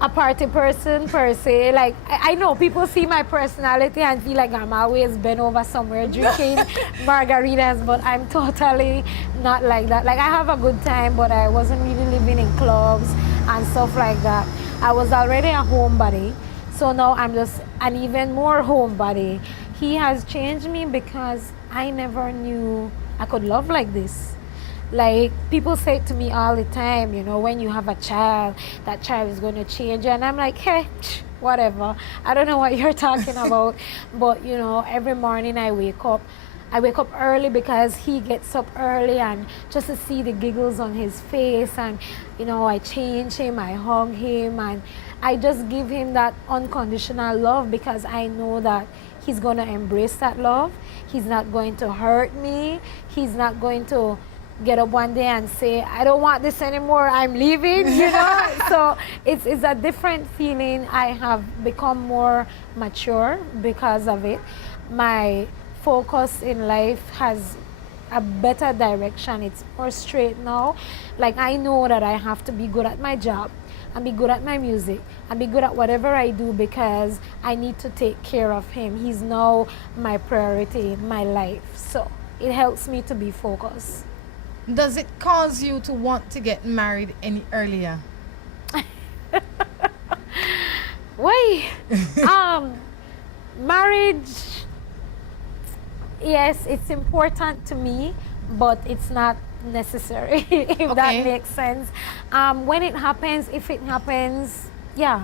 a party person per se. Like, I know people see my personality and feel like I'm always bent over somewhere drinking margaritas, but I'm totally not like that. Like, I have a good time, but I wasn't really living in clubs and stuff like that. I was already a homebody, so now I'm just an even more homebody. He has changed me because I never knew I could love like this. Like, people say to me all the time, you know, when you have a child, that child is going to change you. And I'm like, hey, whatever. I don't know what you're talking about. But, you know, every morning I wake up early because he gets up early, and just to see the giggles on his face, and, you know, I change him, I hug him, and I just give him that unconditional love because I know that he's going to embrace that love. He's not going to hurt me. He's not going to get up one day and say, I don't want this anymore, I'm leaving, you know. So it's a different feeling. I have become more mature because of it. My focus in life has a better direction. It's more straight now. Like, I know that I have to be good at my job and be good at my music and be good at whatever I do because I need to take care of him. He's now my priority in my life. So it helps me to be focused. Does it cause you to want to get married any earlier? Why? Marriage, yes, it's important to me, but it's not necessary, if that makes sense. When it happens, if it happens, yeah.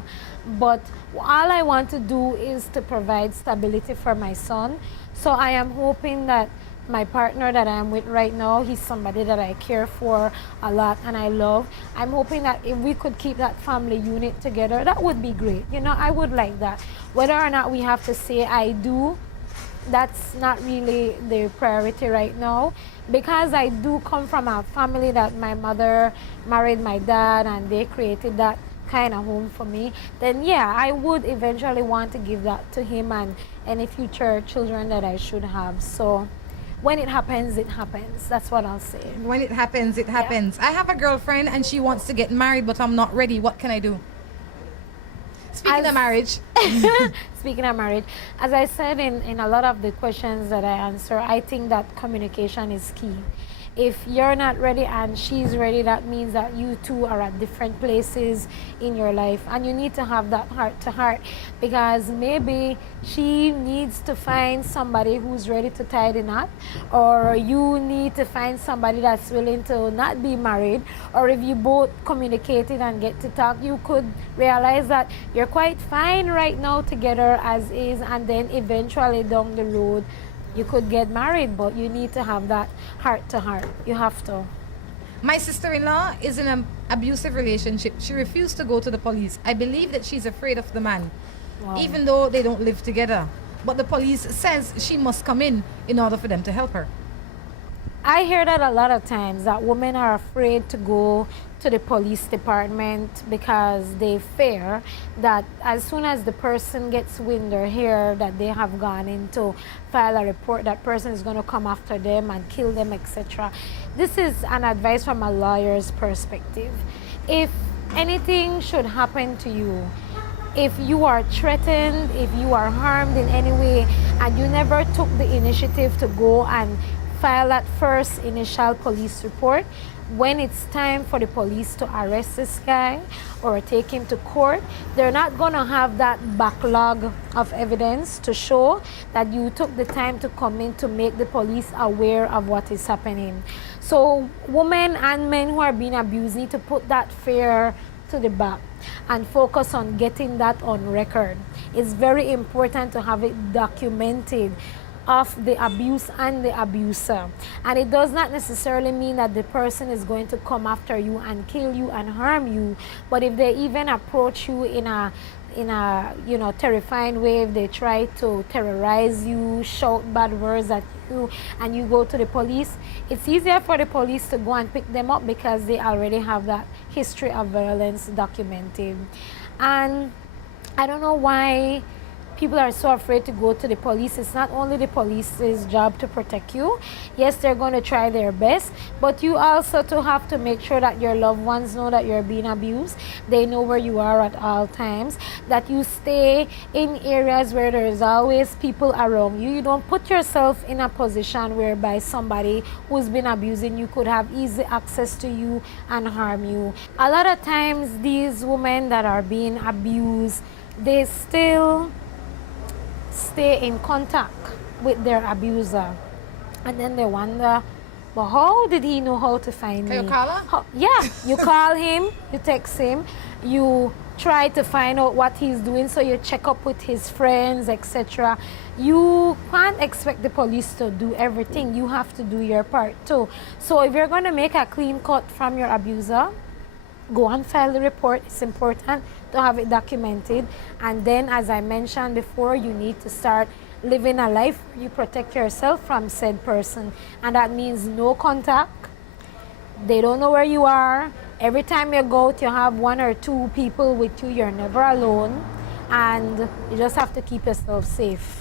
But all I want to do is to provide stability for my son. So I am hoping that my partner that I'm with right now, he's somebody that I care for a lot and I love. I'm hoping that if we could keep that family unit together, that would be great. You know, I would like that. Whether or not we have to say I do, that's not really the priority right now. Because I do come from a family that my mother married my dad and they created that kind of home for me, then yeah, I would eventually want to give that to him and any future children that I should have. So when it happens, it happens. That's what I'll say. When it happens, it happens. Yeah. I have a girlfriend and she wants to get married, but I'm not ready. What can I do? Speaking of marriage. Speaking of marriage, as I said in a lot of the questions that I answer, I think that communication is key. If you're not ready and she's ready, that means that you two are at different places in your life and you need to have that heart to heart, because maybe she needs to find somebody who's ready to tie the knot, or you need to find somebody that's willing to not be married. Or if you both communicated and get to talk, you could realize that you're quite fine right now together as is, and then eventually down the road you could get married, but you need to have that heart to heart. You have to. My sister-in-law is in an abusive relationship. She refused to go to the police. I believe that she's afraid of the man, even though they don't live together. But the police says she must come in order for them to help her. I hear that a lot of times, that women are afraid to go to the police department because they fear that as soon as the person gets wind or hear that they have gone in to file a report, that person is going to come after them and kill them, etc. This is an advice from a lawyer's perspective. If anything should happen to you, if you are threatened, if you are harmed in any way, and you never took the initiative to go and file that first initial police report, when it's time for the police to arrest this guy or take him to court, they're not going to have that backlog of evidence to show that you took the time to come in to make the police aware of what is happening. So women and men who are being abused need to put that fear to the back and focus on getting that on record. It's very important to have it documented of the abuse and the abuser. And it does not necessarily mean that the person is going to come after you and kill you and harm you, but if they even approach you in a terrifying way, if they try to terrorize you, shout bad words at you, and you go to the police, it's easier for the police to go and pick them up because they already have that history of violence documented. And I don't know why people are so afraid to go to the police. It's not only the police's job to protect you. Yes, they're going to try their best, but you also have to make sure that your loved ones know that you're being abused. They know where you are at all times, that you stay in areas where there is always people around you. You don't put yourself in a position whereby somebody who's been abusing you could have easy access to you and harm you. A lot of times these women that are being abused, they still stay in contact with their abuser, and then they wonder, well, how did he know how to find me? Can you call her? Yeah, you call him, you text him, you try to find out what he's doing, so you check up with his friends, etc. You can't expect the police to do everything. You have to do your part too. So if you're going to make a clean cut from your abuser, go and file the report. It's important to have it documented. And then, as I mentioned before, you need to start living a life where you protect yourself from said person. And that means no contact. They don't know where you are. Every time you go out, you have 1 or 2 people with you. You're never alone. And you just have to keep yourself safe.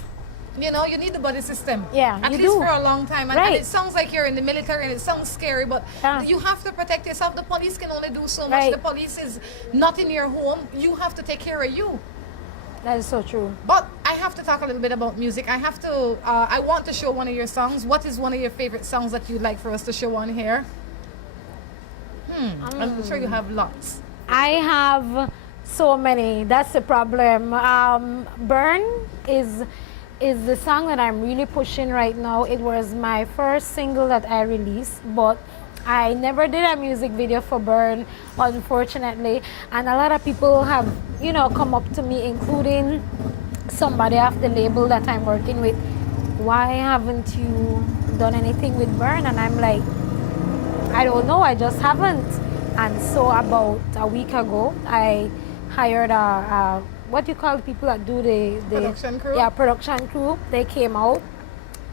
You know, you need the buddy system. Yeah, at you least do. for a long time. And, Right. and it sounds like you're in the military, and it sounds scary, but Yeah. you have to protect yourself. The police can only do so much. Right. The police is not in your home. You have to take care of you. That is so true. But I have to talk a little bit about music. I have to. I want to show one of your songs. What is one of your favorite songs that you'd like for us to show on here? I'm sure you have lots. I have so many. That's the problem. Burn is the song that I'm really pushing right now. It was my first single that I released, but I never did a music video for Burn, unfortunately. And a lot of people have, come up to me, including somebody off the label that I'm working with. Why haven't you done anything with Burn? And I'm like, I don't know, I just haven't. And so about a week ago, I hired what do you call the people that do the Production crew? Yeah, production crew. They came out,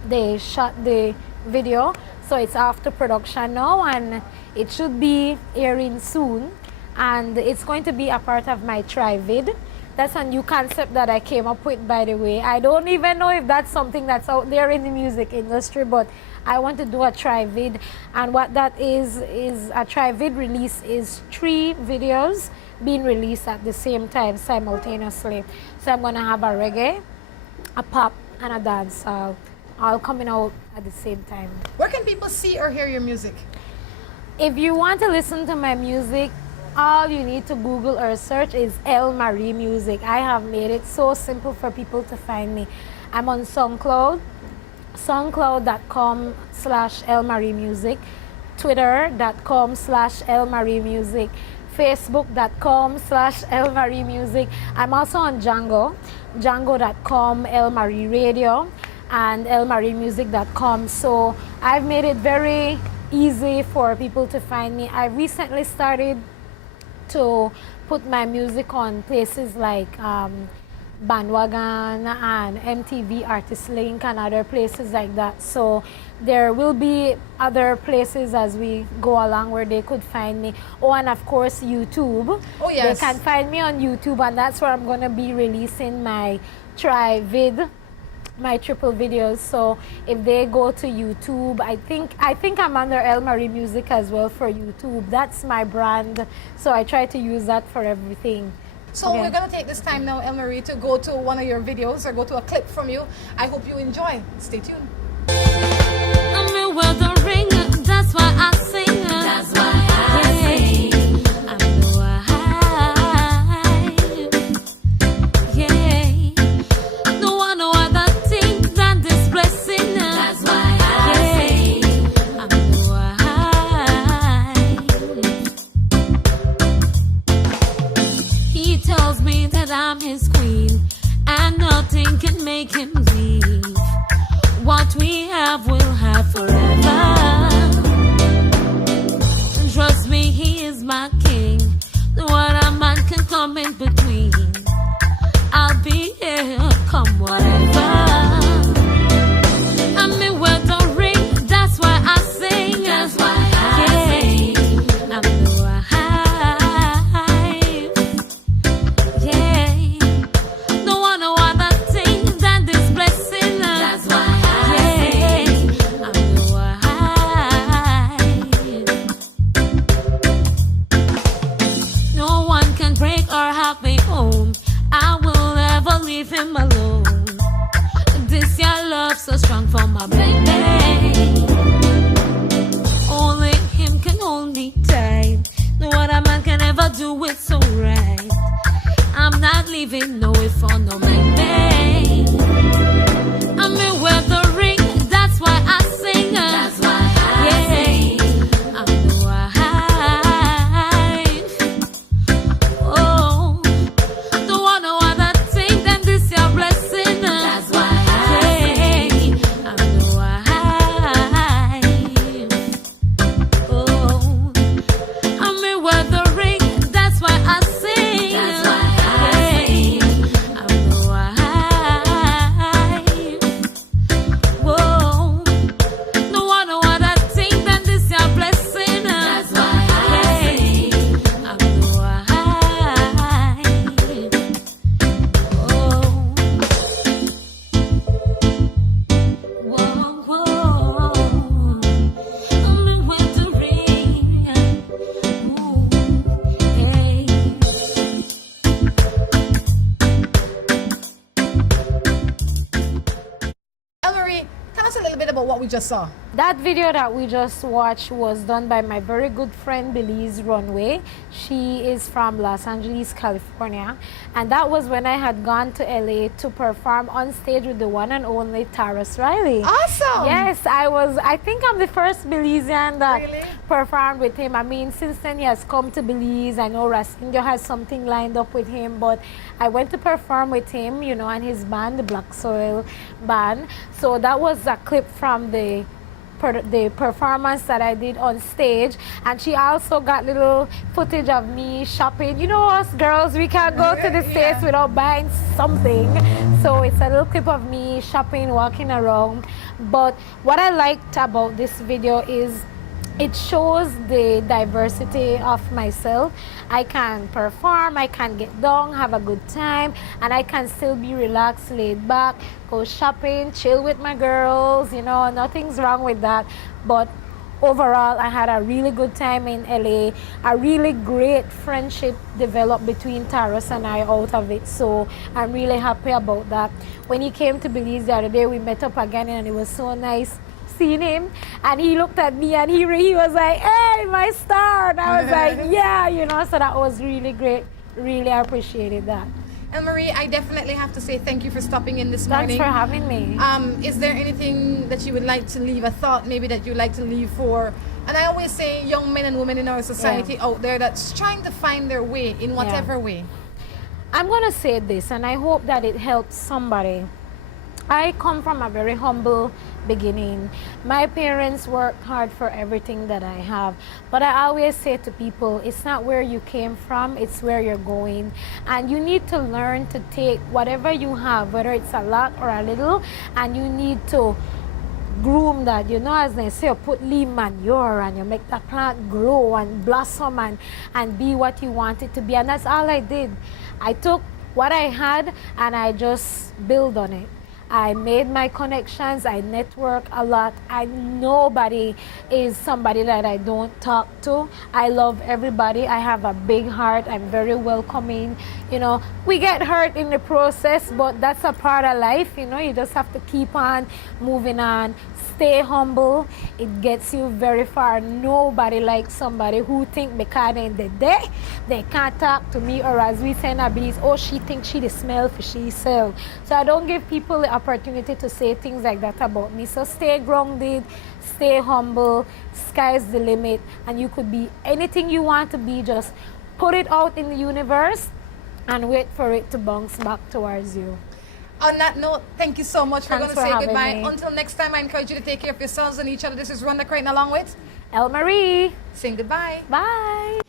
they shot the video, so it's after production now, and it should be airing soon. And it's going to be a part of my Tri-Vid. That's a new concept that I came up with, by the way. I don't even know if that's something that's out there in the music industry, but I want to do a Tri-Vid. And what that is a Tri-Vid release is 3 videos being released at the same time, simultaneously. So I'm going to have a reggae, a pop, and a dance all coming out at the same time. Where can people see or hear your music? If you want to listen to my music, all you need to Google or search is El Marie Music. I have made it so simple for people to find me. I'm on SoundCloud, soundcloud.com/El Marie Music, twitter.com/El Marie Music, facebook.com/El Marie Music. I'm also on Django, django.com, El Marie Radio, and elmariemusic.com. So I've made it very easy for people to find me. I recently started to put my music on places like Bandwagon and MTV Artist Link and other places like that. So there will be other places as we go along where they could find me. Oh, and of course YouTube. Oh, yes. They can find me on YouTube, and that's where I'm going to be releasing my tri-vid, my triple videos. So if they go to YouTube, I think I'm under El Marie Music as well for YouTube. That's my brand. So I try to use that for everything. So we're going to take this time now, El Marie, to go to one of your videos or go to a clip from you. I hope you enjoy. Stay tuned. I'm in weathering, that's why I sing. That's why I sing. I know no one no other thing than this blessing. That's why I sing. I know He tells me that I'm his queen, and nothing can make him leave. What we have, we'll have forever. Trust me, he is my king. What a man can come in between. I'll be here, come whatever. I'm in weathering, that's why I sing. That's why I sing. I'm no one no other thing than this blessing. That's why no one can break or have me home. I will never leave him alone. This your love so strong for my baby. Only him can hold me tight. No other man can ever do it so right. I'm not leaving no if for no maybe. I'm in weathering, that's why I sing. That's why I sing. I know oh, don't want no other thing than this your blessing. That's why I sing. I know oh, I'm in weathering, that's why I sing. That's why I sing. I know whoa, no one no other thing than this your blessing. That's why I sing. I know whoa, whoa, I'm in weathering. Hey. El Marie, tell us a little bit about what we just saw. That video that we just watched was done by my very good friend Belize Runway. She is from Los Angeles, California, and that was when I had gone to LA to perform on stage with the one and only Taras Riley. Awesome! Yes, I think I'm the first Belizean that Really? performed with him. I mean, since then he has come to Belize. I know Rasingo has something lined up with him, but I went to perform with him, you know, and his band, the Black Soil Band. So that was a clip from the performance that I did on stage, and she also got little footage of me shopping. You know, us girls, we can't go to the States without buying something. So it's a little clip of me shopping, walking around. But what I liked about this video is it shows the diversity of myself. I can perform, I can get down, have a good time, and I can still be relaxed, laid back, go shopping, chill with my girls, you know, nothing's wrong with that. But overall, I had a really good time in LA. A really great friendship developed between Taras and I out of it. So I'm really happy about that. When he came to Belize the other day, we met up again, and it was so nice seeing him, and he looked at me and he was like, "Hey, my star," and I was like, "Yeah," you know, so that was really great. Really appreciated that. El Marie, I definitely have to say thank you for stopping in this morning. Thanks for having me. Is there anything that you would like to leave, a thought maybe that you'd like to leave for, and I always say young men and women in our society out there that's trying to find their way in whatever way? I'm going to say this, and I hope that it helps somebody. I come from a very humble beginning. My parents worked hard for everything that I have. But I always say to people, it's not where you came from, it's where you're going. And you need to learn to take whatever you have, whether it's a lot or a little, and you need to groom that, as they say, you put leaf manure and you make the plant grow and blossom and be what you want it to be. And that's all I did. I took what I had and I just built on it. I made my connections, I network a lot, and nobody is somebody that I don't talk to. I love everybody, I have a big heart, I'm very welcoming. We get hurt in the process, but that's a part of life, you just have to keep on moving on. Stay humble, it gets you very far. Nobody likes somebody who think because in the day they can't talk to me, or as we say in our bees, oh, she thinks she the smell for she sell. So I don't give people the opportunity to say things like that about me. So stay grounded, stay humble, sky's the limit, and you could be anything you want to be. Just put it out in the universe and wait for it to bounce back towards you. On that note, thank you so much. We're going to say goodbye. Me. Until next time, I encourage you to take care of yourselves and each other. This is Rhonda Crichton along with Elle Marie. Saying goodbye. Bye.